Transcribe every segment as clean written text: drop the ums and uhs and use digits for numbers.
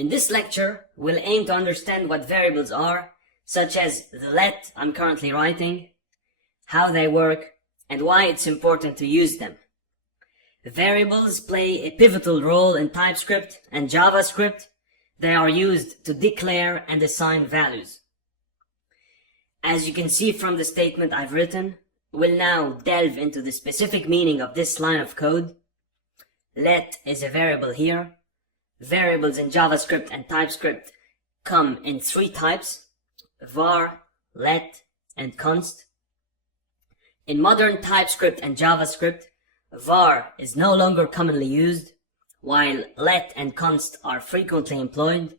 In this lecture, we'll aim to understand what variables are, such as the let I'm currently writing, how they work, and why it's important to use them. Variables play a pivotal role in TypeScript and JavaScript. They are used to declare and assign values. As you can see from the statement I've written, we'll now delve into the specific meaning of this line of code. Let is a variable here. Variables in JavaScript and TypeScript come in three types: var, let, and const. In modern TypeScript and JavaScript, var is no longer commonly used, while let and const are frequently employed.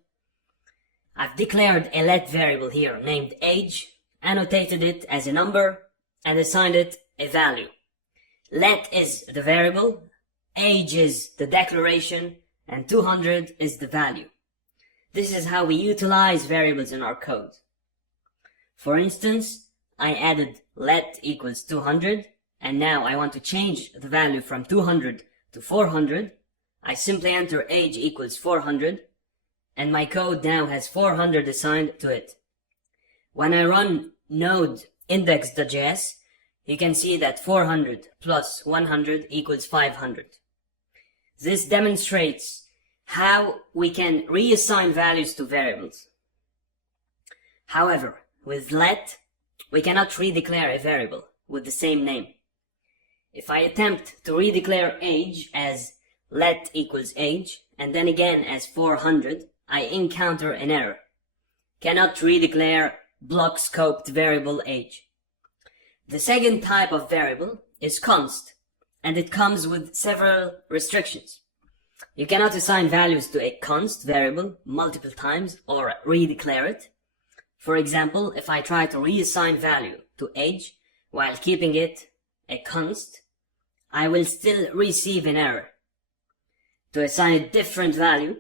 I've declared a let variable here named age, annotated it as a number, and assigned it a value. Let is the variable, age is the declaration, and 200 is the value. This is how we utilize variables in our code. For instance, I added let equals 200, and now I want to change the value from 200 to 400. I simply enter age equals 400, and my code now has 400 assigned to it. When I run node index.js, you can see that 400 plus 100 equals 500. This demonstrates how we can reassign values to variables. However, with let, we cannot redeclare a variable with the same name. If I attempt to redeclare age as let equals age, and then again as 400, I encounter an error. Cannot redeclare block scoped variable age. The second type of variable is const, and it comes with several restrictions. You cannot assign values to a const variable multiple times or redeclare it. For example, if I try to reassign value to age while keeping it a const, I will still receive an error. To assign a different value,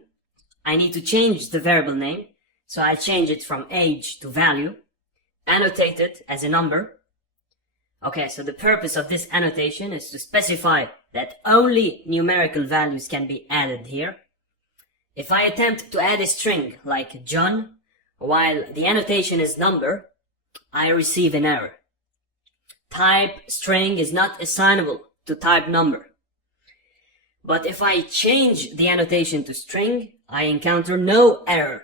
I need to change the variable name, so I'll change it from age to value, annotate it as a number. Okay, so the purpose of this annotation is to specify that only numerical values can be added here. If I attempt to add a string like John, while the annotation is number, I receive an error. Type string is not assignable to type number. But if I change the annotation to string, I encounter no error.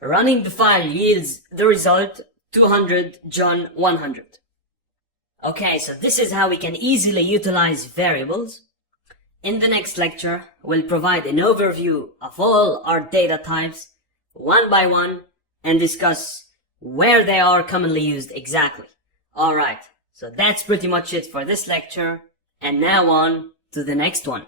Running the file yields the result 200 John 100. Okay, so this is how we can easily utilize variables. In the next lecture, we'll provide an overview of all our data types one by one and discuss where they are commonly used exactly. Alright, so that's pretty much it for this lecture, and now on to the next one.